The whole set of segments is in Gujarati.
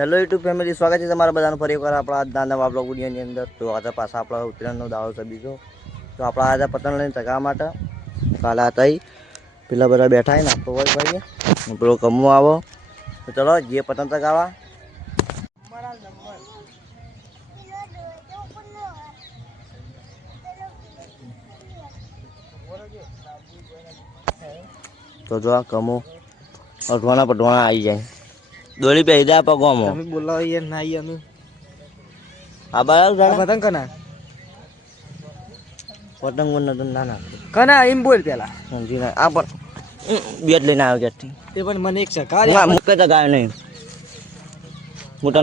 હેલો યુટ્યુબ ફેમિલી, સ્વાગત છે તમારા બધાનું ફરી એકવાર આપણા આજના નવા બ્લોગ વિડીયોની અંદર. તો આજે પાછા આપણા ઉત્તરાયણનો દાડો છે બીજો. તો આપણા આજે પતંગ લઈને ચગાવવા માટે કાલે હતા પેલા બધા બેઠા ને આપતો હોય ભાઈ પેલો કમો આવો. તો ચલો જે પતંગ ચગાવવા. તો જો આ કમો અઢવાણા પઢવાણા આવી જાય. દોડી પે હિદા પગોમો તમે બોલાવો યાર ના યાર આ બાર આ પતંગ કના પતંગ ના ના કના એમ બોલ પેલા સમજી ના આ પણ બેટ લઈને આવ્યો ક્યાંથી તે પણ મને એક સકાર મુકે તો ગાય નહીં. હું તને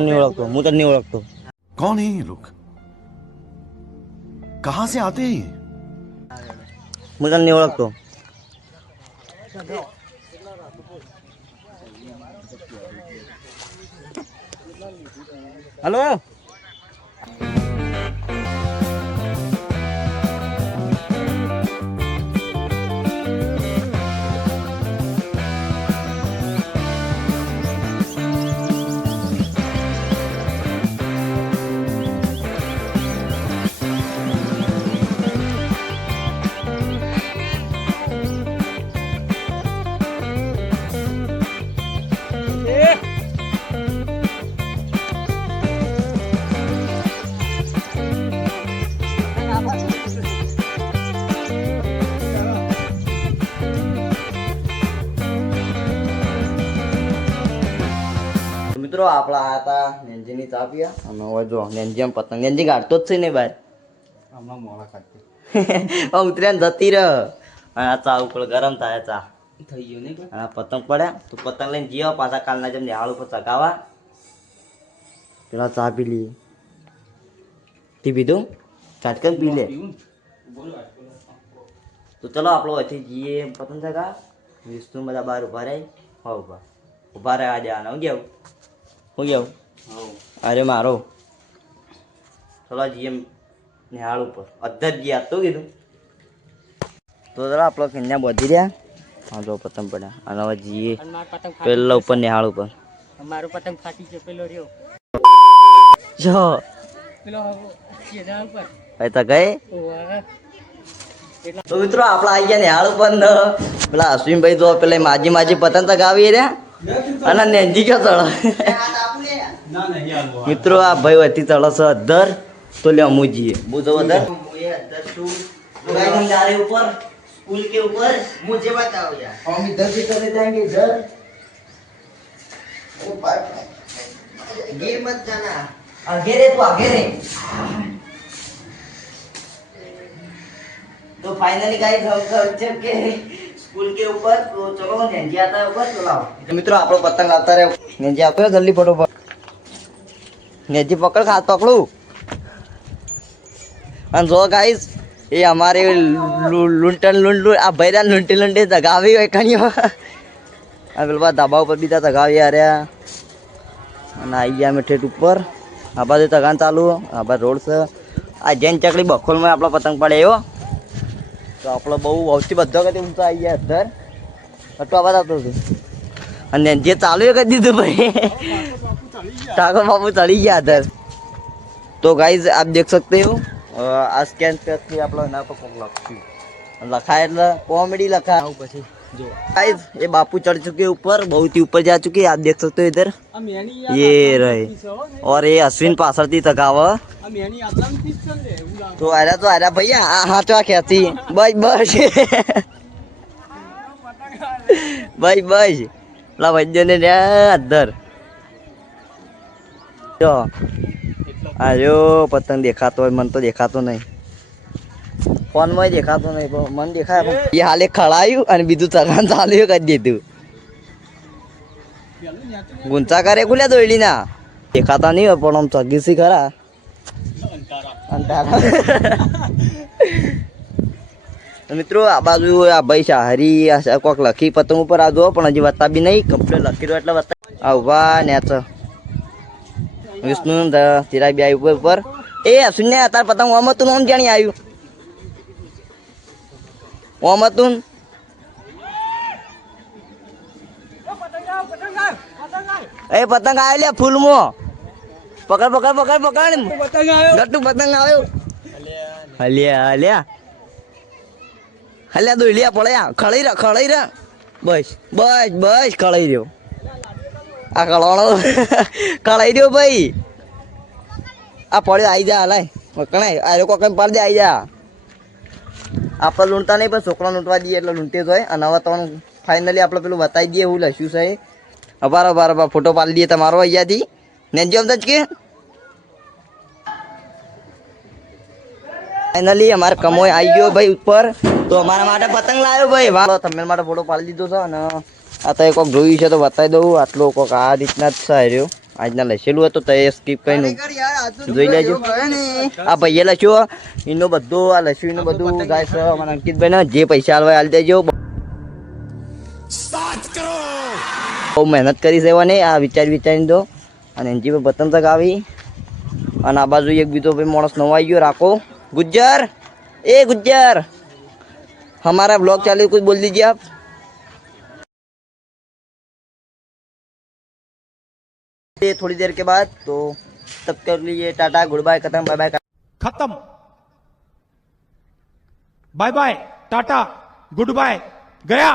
નહીં ઓળખતો कौन है ये लोग कहां से आते हैं હું તને નહીં ઓળખતો. હલો મિત્રો આપણા આ હતા નેનજીની ચા પીયા અને હવે જો નેનજી આમ પતંગ નેનજી કાઢતો જ છે ને બહાર હમણાં મોળા કાઢતી ઉતર્યા જતી રહ. અને આ ચા ઉપર ગરમ થાય ચા થઈ ગયું નહીં અને આ પતંગ પડ્યા તો પતંગ લઈને જીઓ પાછા કાલના જેમ નિહાળ ઉપર ચગાવા. પેલા ચા પી લઈએ. તી પીધું ચાટકન પી લે. તો ચલો આપણો અહીંથી જઈએ પતંગ ચગા. વિષ્ણુ બધા બહાર ઉભા રહે. હા ઉભા રહ્યા જવાના. હું ગયા અરે મારો ચલો જઈએ નિહાળ ઉપર અધર ગયા તો કીધું. તો જરા આપણો કન્યા બધી રહ્યા. હા જો પતંગ પડ્યા અને હવે જઈએ પેલા ઉપર નિહાળ ઉપર. મારું પતંગ ફાટી ગયો પેલો રહ્યો જો પેલો કેદા ઉપર હવે તો ગઈ. તો મિત્રો આપણે આવી ગયા નિહાળ ઉપર ને પેલા અશ્વિનભાઈ જો પેલા માજી પતંગ ચગાવી રહ્યા અને નેનજી ક્યાં ચડે. મિત્રો આ ભાઈ વધી ચડે છે અધર. तो ले हम जी बुझो उधर ये अदर टू गाइस हम जा रहे हैं ऊपर स्कूल के ऊपर. मुझे बताओ यार हम इधर से चले जाएंगे इधर. ऊपर गिर मत जाना. आगे रे तू आगे रे. तो फाइनली गाइस हम चल के स्कूल के ऊपर. तो चलो नेंजी आता है ऊपर. चलो मित्रों आप लोग पतंग आता रहे. नेंजी आप लोग जल्दी फोटो नेंजी पकड़ हाथ पकड़ू. અને જો ગાઈસ એ અમારે લૂંટન આ ભૈરા લૂંટી ચગાવી હોય કણીઓ. આ પેલા ધાબા ઉપર બીજા ચગાવી આર્યા અને આવી ગયા અમે ઠેઠ ઉપર. આ બાજુ ચગાન ચાલુ. આ બાજુ રોડ છે. આ જૈન ચકડી બખોલમાં આપણો પતંગ પડે એવો. તો આપણો બહુ સૌથી બધો કદી ઊંચો આવી ગયા અધર એટલો અવાજ આવતો હતો. અને જે ચાલુ એ કરી દીધું ભાઈ ઠાકોર બાપુ ચડી ગયા અધર. તો ગાઈસ આપ દેખ सकते हो આ સ્કેન પેજથી આપણે એના પર કોક લખ્યું લખાય એટલે कॉमेडी लखा. પછી જો गाइस ये बापू चढ़ चुके ऊपर. बहुत ही ऊपर जा चुके आप देख सकते हो इधर. ये रहे और ये अश्विन पासर थी तकावा. तो आ रहा भैया हाथ खेची बस बस बस बस ला वैद्य ने अदर जो आयो पतंग देखातो है. मन तो देखातो नहीं. फोन में देखातो नहीं. मन देखा ये हाले खड़ायु અને બીજું ચગાન ચાલુ કરી દીધું. ગુંચા કરે ખુલ્યા દોયડી ના દેખાતા નહીં હોય પણ આમ ચગી સી ખરા અંધારા. મિત્રો આ બાજુ આ ભાઈ શાહરી કોક લખી પતંગ ઉપર આ જો પણ હજી વતા બી નહીં. કમ્પ્લીટ લખી દો એટલે વતા આવવા નેચ વિષ્ણુ તેરા બી આવી ઉપર. એ શૂન્ય તાર પતંગ ઓમ હતું ઓમ જાણી આવ્યું ઓમ હતું એ પતંગ આવ્યો લે ફૂલમાં. પકડ પકડ પકડ પકડ. ગટ્ટુ પતંગ આવ્યો. હલ્યા હલ્યા હલ્યા દોડ્યા પડ્યા. ખળી રહ્યા બસ બસ બસ ખળી રહ્યો. આ કળવાળો કળાઈ રહ્યો ભાઈ. આ પડ્યો આવી જા હલાય કણાય આ લોકો કઈ પાડી દે આવી જા. આપણે લૂંટતા નહીં પણ છોકરા લૂંટવા દઈએ એટલે લૂંટે જ હોય. અને હવે તમને ફાઇનલી આપણે પેલું બતાવી દઈએ એવું લખ્યું છે. અભાર ફોટો પાડી દઈએ તમારો અહીંયાથી નેજો અમદાજ કે ફાઇનલી અમારે કમોય આવી ગયો ભાઈ ઉપર. તો અમારા માટે પતંગ લાવ્યો ભાઈ. વાહ તમે માટે ફોટો પાડી દીધો છે. અને આ તો કોઈક જોયું છે તો બતાવી દઉં. આટલો કોઈક આ રીતના જ છે રહ્યો. આજના લખેલું હતું તો એ સ્કીપ કરીને જોઈ લેજો. આ ભાઈએ લખ્યું એનું બધું આ લખ્યું એનું બધું ગાય છે અમારા અંકિતભાઈ ને જે પૈસા હાલવા હાલ દેજો. બહુ મહેનત કરી છે એવાની આ વિચારી દો. અને એનજી પર પતંગ તક આવી. અને આ બાજુ એક બીજો ભાઈ માણસ નવો આવી ગયો રાખો गुज्जर ए गुज्जर हमारा ब्लॉग चालू कुछ बोल दीजिए आप. ये थोड़ी देर के बाद तो तब कर लीजिए टाटा गुड बाय खत्म बाय बाय खत्म bye bye tata good bye गया.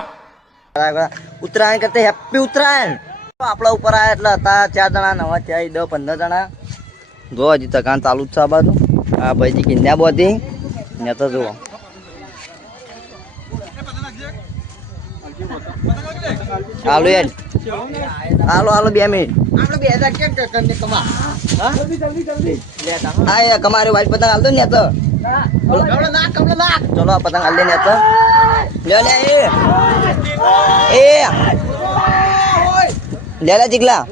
उत्तरायण करते हैप्पी उत्तरायण. આપણા ઉપર આયા એટલે હતા 4 જણા નવા થયા 10-15 જણા. જો હજી તકાન ચાલુ જ છે આ બાજુ. આ ભાઈજી કિન્યા બોધી ને તો જુઓ હાલો યાર હાલો હાલો 2 મિનિટ આપણે 2000 કેમ કરને કમા. હા જલ્દી જલ્દી આ કમારે વાલ પતંગ હાલ દો ને તો કમલા નાખ ચલો આ પતંગ હાલ દે ને તો લે લે એ લે લે જીગલા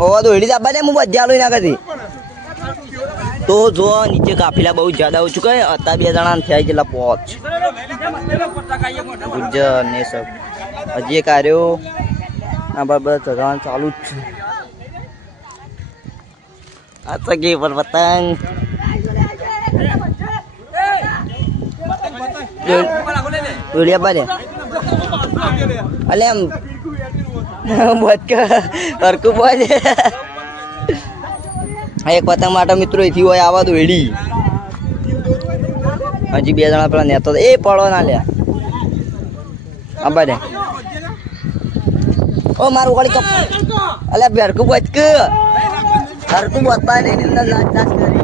ઓ તો હેડી દાબા ને હું બજા લોઈ ના કરી. તો જો નીચે કાફિલા બહુ જ્યાદા हो चुका है. आता 2 જણા થયા કેટલા પહોંચ ગુજ્જર ને સબ હજી કાર્યો આ બાબત જગાન ચાલુ જ છે. આ સગી પર પતંગ દોડિયા બારે અલે એમ બત કે તરકુ બોલ. એક પતંગ માટે મિત્રો એથી હોય આવા તો હેડી. હજી 2 જણા પેલા નેતો એ પડો ના લ્યા આબાડે. ઓ મારું ગળી કપ અલે બેરકુ બચ કે હરકુ બતા ને અંદર નાચ નાચ કરી.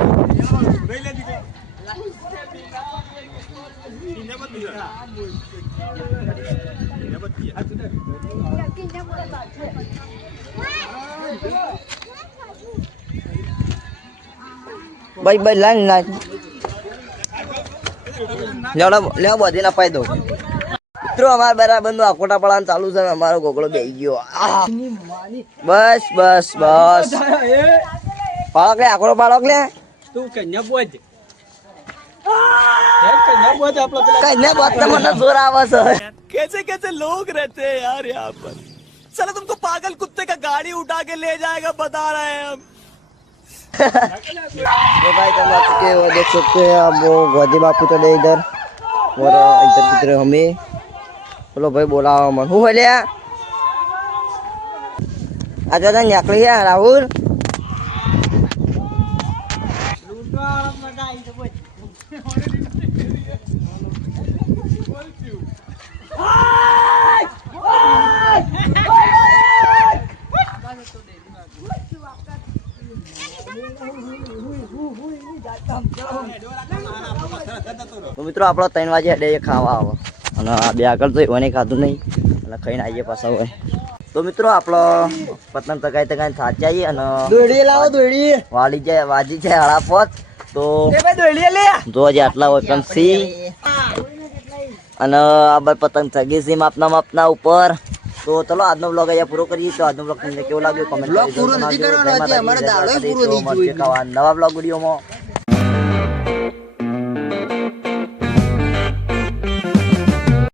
ભાઈ ભાઈ લાઈન ના લેવા બધી ના પાઈ દો મિત્રો. અમારા બરાબર નું આકોટા પડાવાનું ચાલુ છે. અમારો ગોગળો બેસી ગયો. બસ બસ બસ પાડક લે આકોડો પાડક લે તું કન્યા બોજ કઈ બોત મને જોર આવે છે. कैसे कैसे लोग रहते हैं यार यहाँ पर. साला तुमको पागल कुत्ते का गाड़ी उठा के ले जाएगा बता रहे हैं हम. तो भाई तुम आप के वो देख सकते हैं अब वो गोदी बापू चले इधर और इधर की तरह हमें बोलो भाई बोला मन हूँ बोले आज वाला निकली है राहुल. તો મિત્રો આપણો 3 વાગે હેડે ખાવા આવે અને આ બે આગળ તો એને ખાધું નહીં અને ખાઈને આવીએ પાછા હોય. તો મિત્રો આપણો પતંગ તકાઈ થાચી અને દોડી લાવો દોડી વાળી જાય વાજી જાય હળા પોત. તો જો હજી આટલા હોય પણ સી અને આ બાર પતંગ ચગી સી માપના ઉપર. તો ચલો આજનો બ્લોગ અહીંયા પૂરો કરીએ. તો આજનો બ્લોગ તમને કેવો લાગ્યો કમેન્ટ કરી. નવા બ્લોગ વિડીયોમાં